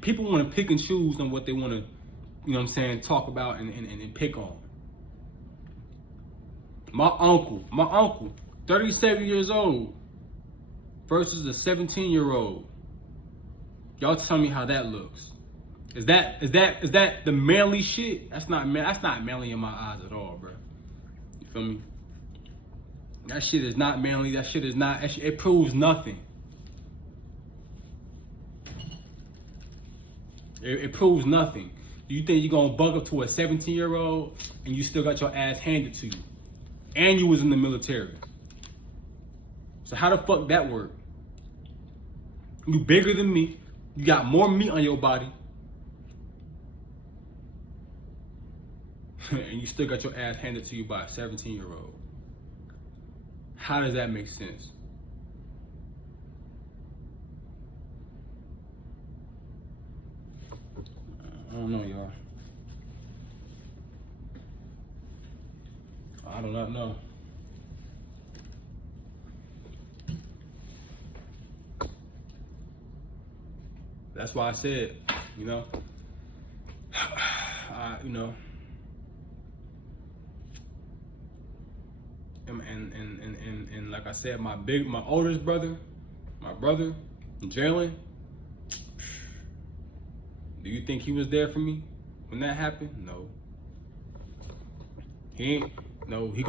People want to pick and choose on what they want to, you know what I'm saying, talk about and pick on. My uncle, 37 years old versus a 17-year-old. Y'all tell me how that looks. Is that the manly shit? That's not manly in my eyes at all, bro. You feel me? That shit is not manly. That shit is not. It proves nothing. It proves nothing. Do you think you're gonna bug up to a 17-year-old and you still got your ass handed to you, and you was in the military? So how the fuck that work? You bigger than me. You got more meat on your body, and you still got your ass handed to you by a 17-year-old. How does that make sense? I don't know, y'all. I do not know. That's why I said, you know, and like I said, my oldest brother, my brother, Jalen. Do you think he was there for me when that happened? No. He ain't. No, he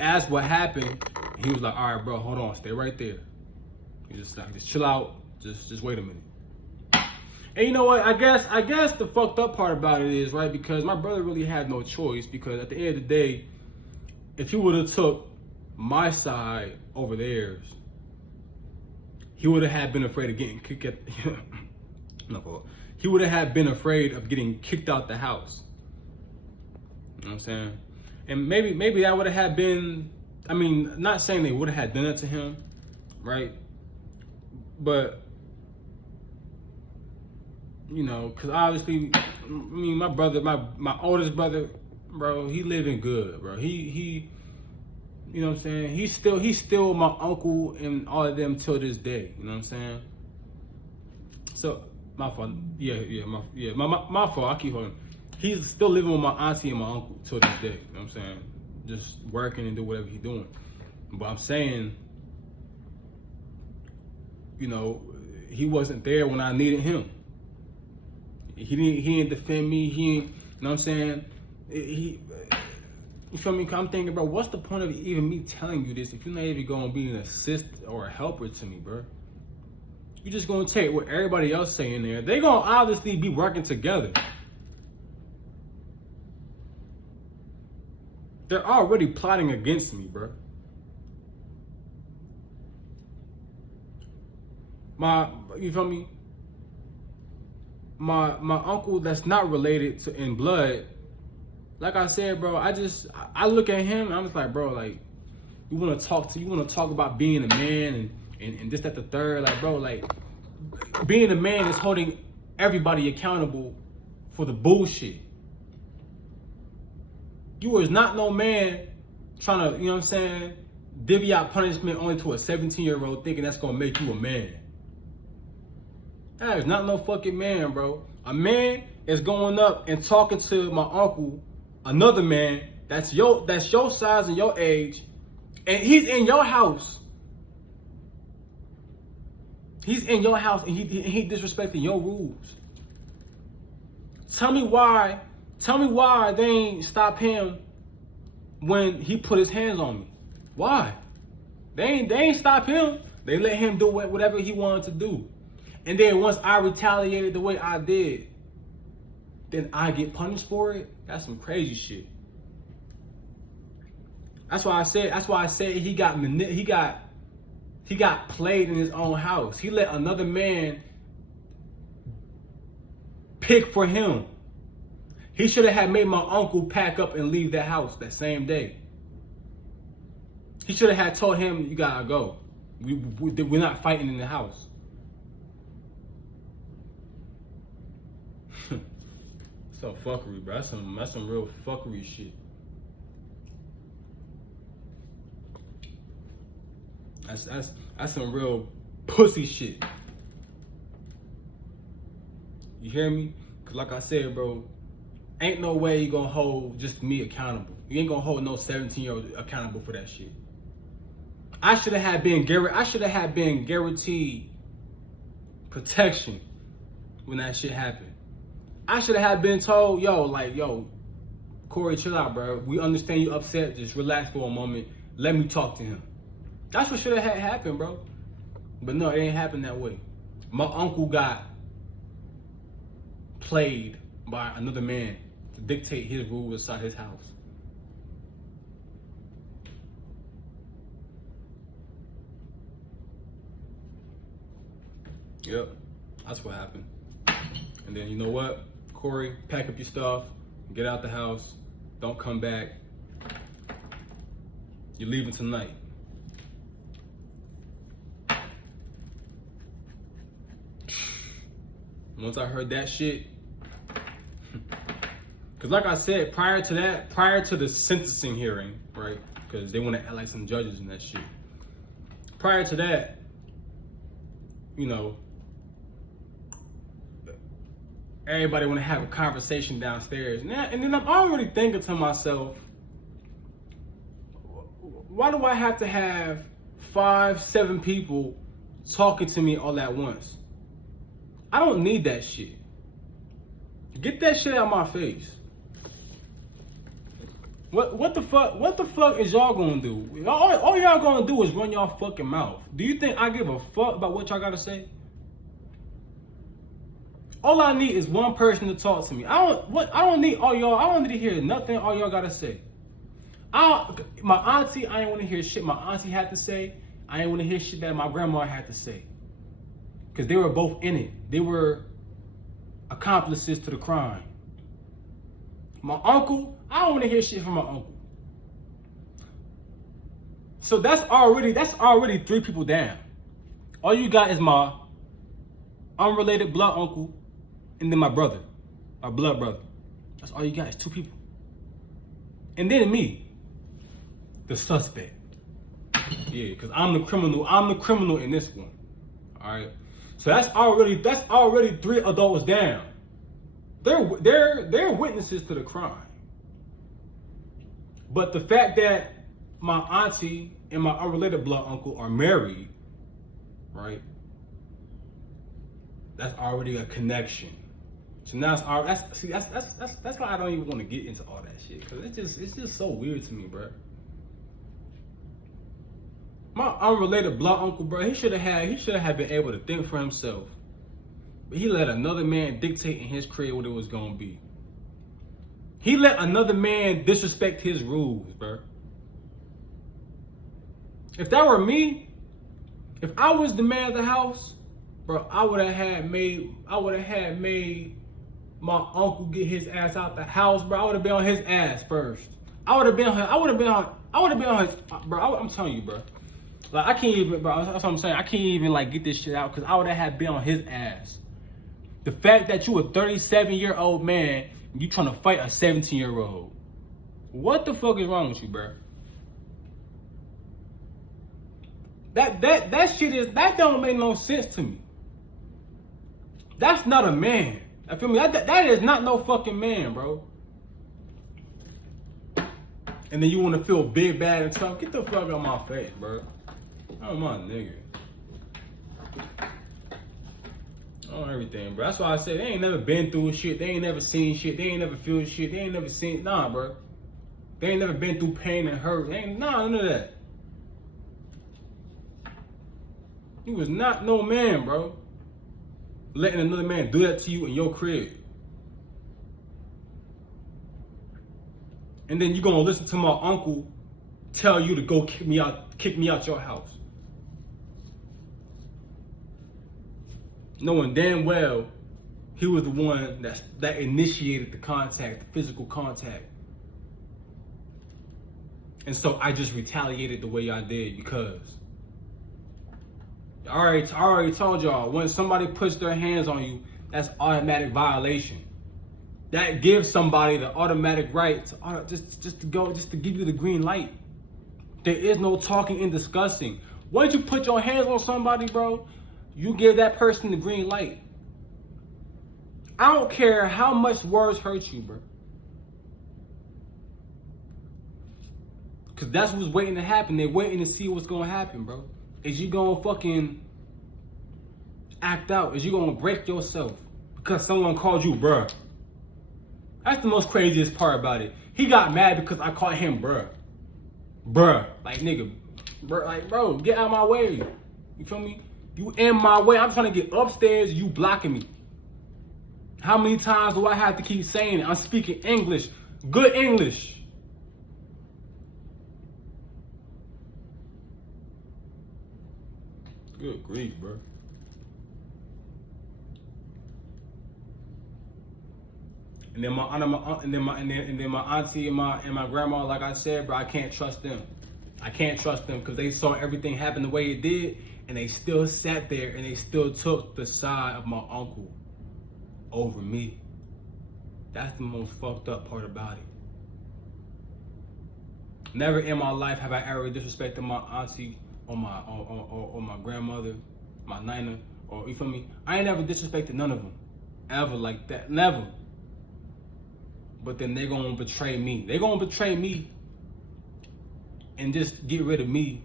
asked what happened. He was like, all right, bro, hold on, stay right there. He just chill out. Just wait a minute. And you know what? I guess the fucked up part about it is, right, because my brother really had no choice, because at the end of the day, if he would have took my side over theirs, he would have been afraid of getting kicked at he would have been afraid of getting kicked out the house. You know what I'm saying? And maybe that would have been, I mean, not saying they would have done it to him, right? But, you know, because obviously, I mean, my brother, my oldest brother, bro, he living good, bro. He you know what I'm saying? He's still my uncle and all of them till this day. You know what I'm saying? So my fault. My fault. I keep holding. He's still living with my auntie and my uncle till this day. You know what I'm saying? Just working and do whatever he's doing. But I'm saying, you know, he wasn't there when I needed him. He didn't defend me. He ain't, you know what I'm saying? You feel me? I'm thinking, bro, what's the point of even me telling you this if you're not even gonna be an assist or a helper to me, bro? You're just gonna take what everybody else saying there. They gonna obviously be working together. They're already plotting against me, bro. You feel me? My uncle that's not related to in blood, like I said, bro, I look at him and I'm just like, bro, like, you wanna talk about being a man and this, that, the third, like, bro, like, being a man is holding everybody accountable for the bullshit. You is not no man trying to, you know what I'm saying, divvy out punishment only to a 17-year-old thinking that's gonna make you a man. That is not no fucking man, bro. A man is going up and talking to my uncle, another man that's your size and your age, and he's in your house. He's in your house and he disrespecting your rules. Tell me why they ain't stop him when he put his hands on me. Why? They ain't stop him. They let him do whatever he wanted to do. And then once I retaliated the way I did, then I get punished for it? That's some crazy shit. That's why I said he got played in his own house. He let another man pick for him. He should have made my uncle pack up and leave that house that same day. He should have told him, you gotta go. We're not fighting in the house. Some fuckery, bro. That's some real fuckery shit. That's some real pussy shit. You hear me? Cause like I said, bro, ain't no way you gonna hold just me accountable. You ain't gonna hold no 17-year-old accountable for that shit. I should have been guaranteed protection when that shit happened. I should have been told, yo, Cory, chill out, bro. We understand you upset. Just relax for a moment. Let me talk to him. That's what should have happened, bro. But no, it ain't happened that way. My uncle got played by another man to dictate his rules inside his house. Yep, that's what happened. And then you know what, Cory, pack up your stuff, get out the house, don't come back. You're leaving tonight. Once I heard that shit, because like I said, prior to the sentencing hearing, right, because they want to act like some judges and that shit. Prior to that, you know, everybody want to have a conversation downstairs. And then I'm already thinking to myself, why do I have to have 5-7 people talking to me all at once? I don't need that shit. Get that shit out of my face. What the fuck is y'all gonna do? All y'all gonna do is run y'all fucking mouth. Do you think I give a fuck about what y'all gotta say? All I need is one person to talk to me. I don't need all y'all. I don't need to hear nothing all y'all gotta say. My auntie, I ain't wanna hear shit my auntie had to say. I ain't wanna hear shit that my grandma had to say. Cause they were both in it. They were accomplices to the crime. My uncle, I don't wanna hear shit from my uncle. So that's already 3 people down. All you got is my unrelated blood uncle, and then my brother, my blood brother. That's all you got is 2 people. And then me, the suspect. Yeah, because I'm the criminal in this one. All right. So that's already 3 adults down. They're witnesses to the crime. But the fact that my auntie and my unrelated blood uncle are married, right? That's already a connection. So now that's why I don't even want to get into all that shit, because it's just so weird to me, bro. My unrelated blood uncle, bro, he should have been able to think for himself. But he let another man dictate in his crib what it was gonna be. He let another man disrespect his rules, bro. If that were me, if I was the man of the house, bro, I would have made my uncle get his ass out the house, bro. I would have been on his ass first. I would have been on his, bro. I'm telling you, bro. Like, I can't even, bro, that's what I'm saying. I can't even, like, get this shit out, because I would have been on his ass. The fact that you a 37-year-old man, and you trying to fight a 17-year-old. What the fuck is wrong with you, bro? That don't make no sense to me. That's not a man. I feel me? That is not no fucking man, bro. And then you want to feel big, bad, and tough. Get the fuck out of my face, bro. Oh, my nigga. On everything, bro. That's why I said they ain't never been through shit. They ain't never seen shit. They ain't never feel shit. They ain't never seen, nah, bro. They ain't never been through pain and hurt. They ain't, nah, none of that. He was not no man, bro. Letting another man do that to you in your crib. And then you gonna listen to my uncle tell you to go kick me out your house. Knowing damn well he was the one that initiated the contact, the physical contact. And so I just retaliated the way I did, because I already told y'all, when somebody puts their hands on you, that's automatic violation. That gives somebody the automatic right to just to give you the green light. There is no talking and discussing. Once you put your hands on somebody, bro, you give that person the green light. I don't care how much words hurt you, bro. Because that's what's waiting to happen. They're waiting to see what's going to happen, bro. Is you going to fucking act out? Is you going to break yourself because someone called you bruh? That's the most craziest part about it. He got mad because I called him bruh. Bruh. Like, nigga. Bruh. Like, bro, get out of my way. You feel me? You in my way. I'm trying to get upstairs. You blocking me. How many times do I have to keep saying it? I'm speaking English. Good English. Good grief, bro. And then my auntie and my grandma, like I said, bro, I can't trust them. I can't trust them because they saw everything happen the way it did, and they still sat there and they still took the side of my uncle over me. That's the most fucked up part about it. Never in my life have I ever disrespected my auntie or my grandmother, my nana, or you feel me? I ain't never disrespected none of them, ever like that, never. But then they gonna betray me. They gonna betray me and just get rid of me.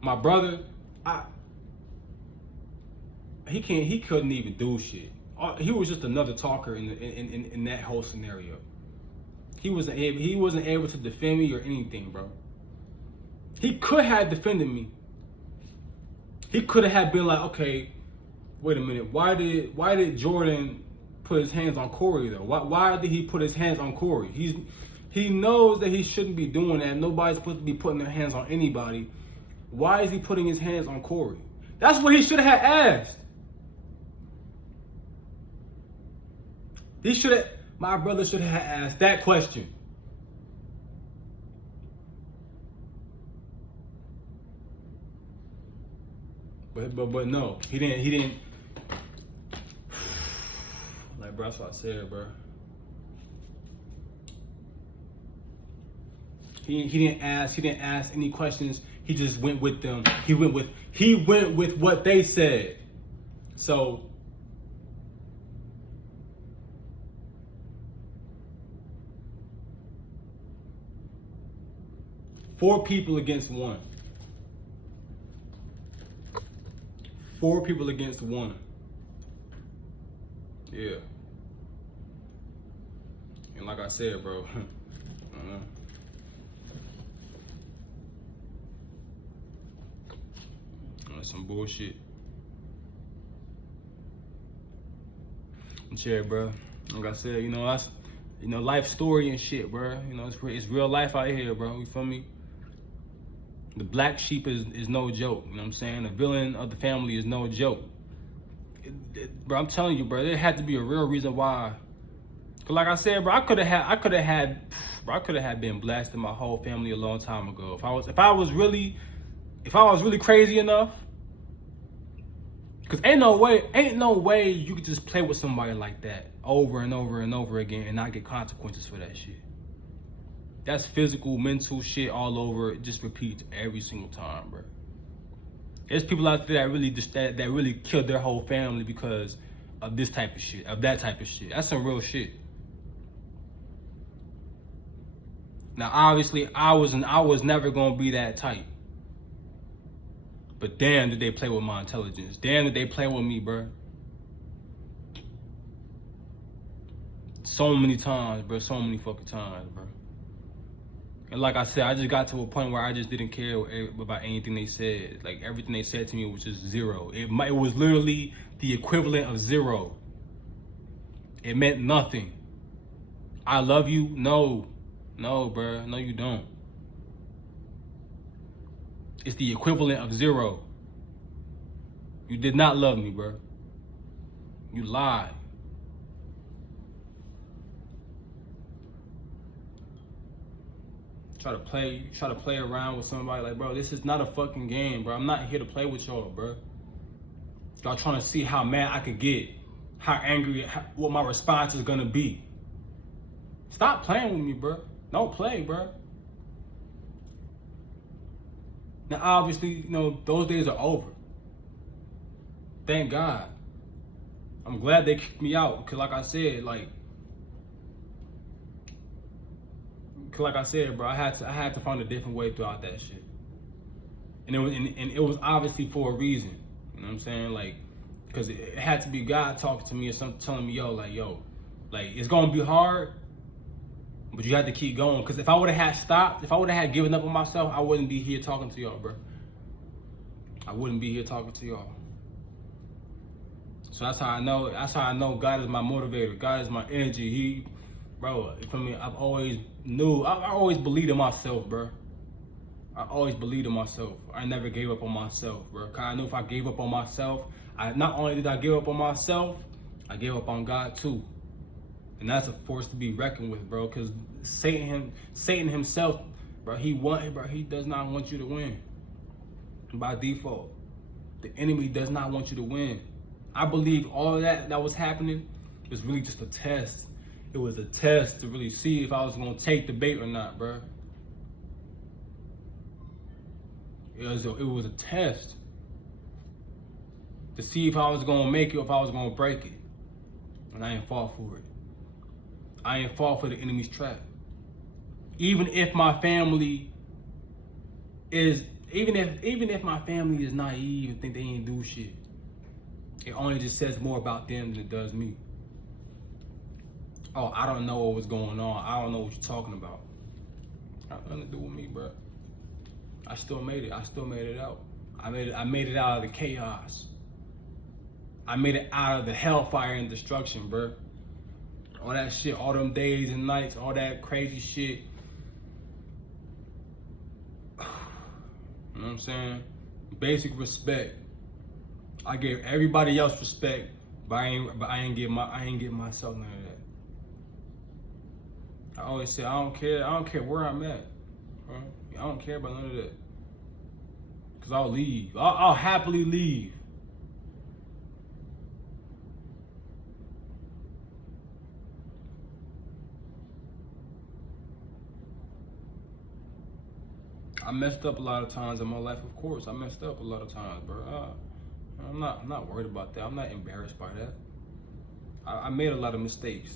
My brother, he couldn't even do shit. He was just another talker in that whole scenario. He wasn't able to defend me or anything, bro. He could have defended me. He could have been like, okay, wait a minute, why did Jordan put his hands on Cory though? Why did he put his hands on Cory? He knows that he shouldn't be doing that. Nobody's supposed to be putting their hands on anybody. Why is he putting his hands on Cory? That's what he should have asked. My brother should have asked that question. But no, he didn't. Like, bro, that's what I said, bro. He didn't ask any questions. He just went with them. He went with what they said. So four people against one. 4 people against 1. Yeah. And like I said, bro, I don't know. That's some bullshit. Yeah, bro. Like I said, that's life story and shit, bro. It's real life out here, bro. You feel me? The black sheep is no joke. You know what I'm saying? The villain of the family is no joke. Bro, I'm telling you, bro, there had to be a real reason why. Cause like I said, bro, I could have been blasting my whole family a long time ago. If I was really crazy enough. Cause ain't no way you could just play with somebody like that over and over and over again and not get consequences for that shit. That's physical, mental shit all over. It just repeats every single time, bro. There's people out there that really killed their whole family because of this type of shit, of that type of shit. That's some real shit. Now, obviously, I was never gonna be that type. But damn, did they play with my intelligence? Damn, did they play with me, bro? So many times, bro. So many fucking times, bro. And like I said, I just got to a point where I just didn't care about anything they said. Like, everything they said to me was just 0. It was literally the equivalent of 0. It meant nothing. I love you? No. No, bro. No, you don't. It's the equivalent of 0. You did not love me, bro. You lied. Try to play around with somebody like, bro, this is not a fucking game, bro. I'm not here to play with y'all, bro. Y'all trying to see how mad I could get, how angry, what my response is gonna be. Stop playing with me, bro. Don't play, bro. Now, obviously, those days are over. Thank God. I'm glad they kicked me out, because like I said, bro, I had to find a different way throughout that shit. And it was obviously for a reason. You know what I'm saying? Like, because it had to be God talking to me or something, telling me, yo, it's gonna be hard, but you have to keep going. Because if I would have had stopped, if I would have had given up on myself, I wouldn't be here talking to y'all, bro. I wouldn't be here talking to y'all. So that's how I know. That's how I know God is my motivator. God is my energy. Bro, for me, I've always I always believed in myself, bro. I always believed in myself. I never gave up on myself, bro. Cause I knew if I gave up on myself, not only did I give up on myself, I gave up on God too. And that's a force to be reckoned with, bro. Cause Satan himself, bro, he does not want you to win. By default, the enemy does not want you to win. I believe all of that was happening was really just a test. It was a test to really see if I was gonna take the bait or not, bro. It was a test to see if I was gonna make it or if I was gonna break it. And I ain't fall for it. I ain't fall for the enemy's trap. Even if my family is naive and think they ain't do shit, it only just says more about them than it does me. Oh, I don't know what was going on. I don't know what you're talking about. Got nothing to do with me, bro. I still made it. I still made it out. I made it out of the chaos. I made it out of the hellfire and destruction, bro. All that shit, all them days and nights, all that crazy shit. You know what I'm saying? Basic respect. I gave everybody else respect, but I ain't give myself none of that. I always say I don't care where I'm at. Right? I don't care about none of that. Cause I'll leave. I'll happily leave. I messed up a lot of times in my life, of course. I messed up a lot of times, bro. I'm not worried about that. I'm not embarrassed by that. I made a lot of mistakes.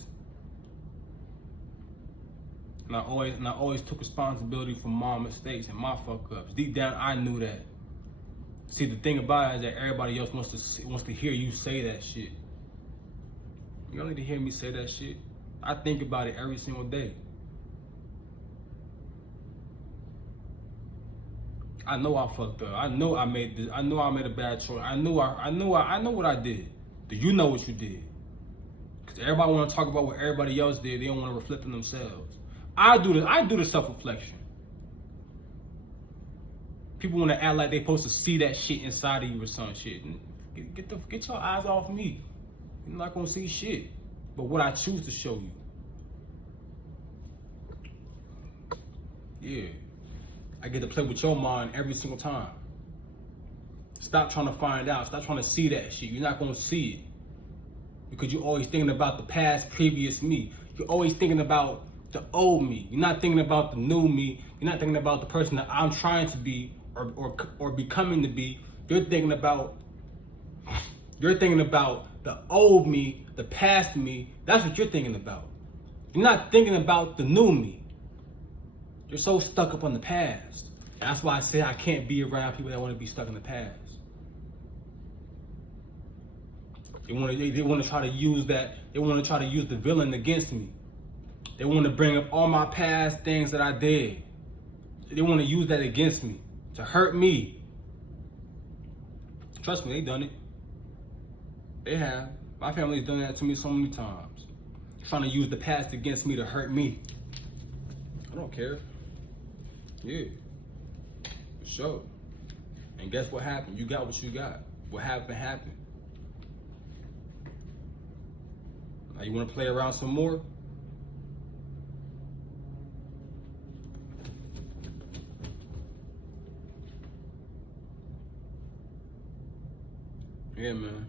And I always took responsibility for my mistakes and my fuck ups. Deep down, I knew that. See, the thing about it is that everybody else wants to hear you say that shit. You don't need to hear me say that shit. I think about it every single day. I know I fucked up. I know I made a bad choice. I know what I did. Do you know what you did? Because everybody want to talk about what everybody else did. They don't want to reflect on themselves. I do the self-reflection. People want to act like they supposed to see that shit inside of you or some shit. Get your eyes off me. You're not gonna see shit. But what I choose to show you. Yeah. I get to play with your mind every single time. Stop trying to find out. Stop trying to see that shit. You're not gonna see it. Because you're always thinking about the past, previous me. You're always thinking about the old me. You're not thinking about the new me. You're not thinking about the person that I'm trying to be or becoming to be. You're thinking about the old me, the past me. That's what you're thinking about. You're not thinking about the new me. You're so stuck up on the past. And that's why I say I can't be around people that want to be stuck in the past. They want to try to use that. They want to try to use the villain against me. They want to bring up all my past things that I did. They want to use that against me to hurt me. Trust me, they done it. They have. My family's done that to me so many times. Trying to use the past against me to hurt me. I don't care. Yeah. For sure. And guess what happened? You got what you got. What happened, happened. Now you want to play around some more? Yeah, man.